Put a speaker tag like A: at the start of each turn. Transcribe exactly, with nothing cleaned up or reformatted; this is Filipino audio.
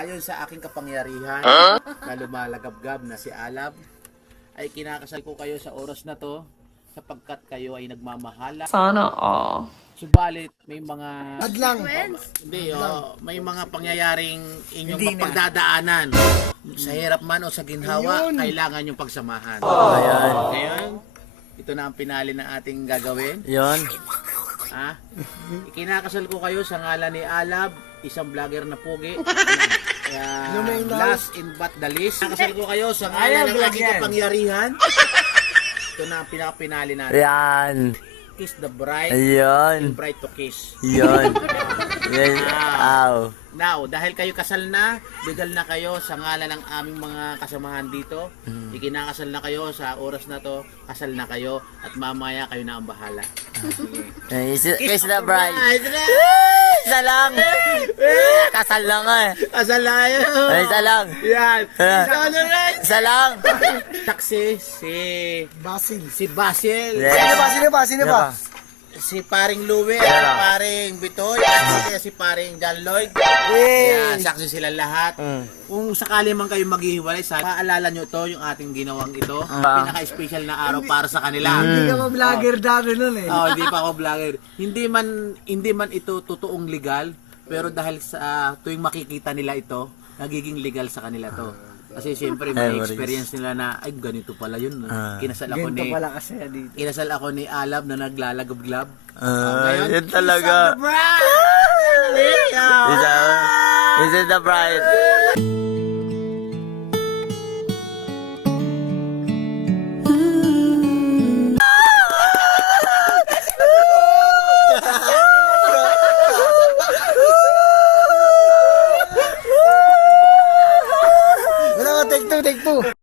A: ayon sa aking kapangyarihan na lumalagabgab na si Alab, ay kinakasal ko kayo sa oras na to sapagkat kayo ay nagmamahala.
B: Sana all.
A: Subalit may mga
C: Hadlang.
A: hindi oh, may mga pangyayaring inyong
C: Hindi na.
A: mapagdadaanan. Sa hirap man o sa ginhawa,
C: Ayun.
A: kailangan yung pagsamahan.
D: Ayan.
A: Ngayon, ito na ang pinali na ating gagawin.
D: Yun.
A: Ha? Ikinakasal ko kayo sa ngalan ni Alab, isang vlogger na pugi. Kaya,
C: Lumay na.
A: last in but the least. Ikinakasal ko kayo sa ngalan ng aking kapangyarihan. Ito na ang pinakapinali natin.
D: Yan.
A: Kiss the bride,
D: Ayun.
A: bride to kiss.
D: Yun. Yan. Aw.
A: Now, dahil kayo kasal na, legal na kayo sa ngalan ng aming mga kasamahan dito. Ikinakasal na kayo sa oras na to, kasal na kayo at mamaya kayo na ang bahala. Sige.
D: Kiss the bride.
A: Ito na!
D: Isa lang. Kasal na nga eh.
A: Kasal na kayo!
D: Ay, isa lang.
A: Yan!
D: Ah.
A: Isa na rin!
D: Isa lang.
A: Taksi, si...
C: Basil.
A: Si Basil.
D: Yes.
C: Sino ba? Sino ba? Sino ba?
A: Si paring Louie,
D: Ayan
A: at
D: lang.
A: paring Bitoy, at si, si paring John Lloyd. Yan, saksi sila lahat.
D: Mm.
A: Kung sakali man kayo maghihiwalay, sa paalala nyo to, yung ating ginawang ito.
D: Ah.
A: Pinaka-special na araw para sa kanila.
C: Hindi ka ma-vlogger dati nun eh.
A: Oh, hindi pa ako vlogger. Hindi man hindi man ito totoong legal, pero dahil sa tuwing makikita nila ito, nagiging legal sa kanila to. Kasi siyempre may
D: Memories.
A: experience nila na ay ganito pala yun.
D: Ah.
A: Kinasal ako
C: Ganito
A: ni
C: pala kasi dito.
A: Kinasal ako ni Alab na naglalagab-glab.
D: Ah, yun talaga.
A: Isa.
D: Isa. Isa the bride.
C: Wala ka, take two, take two.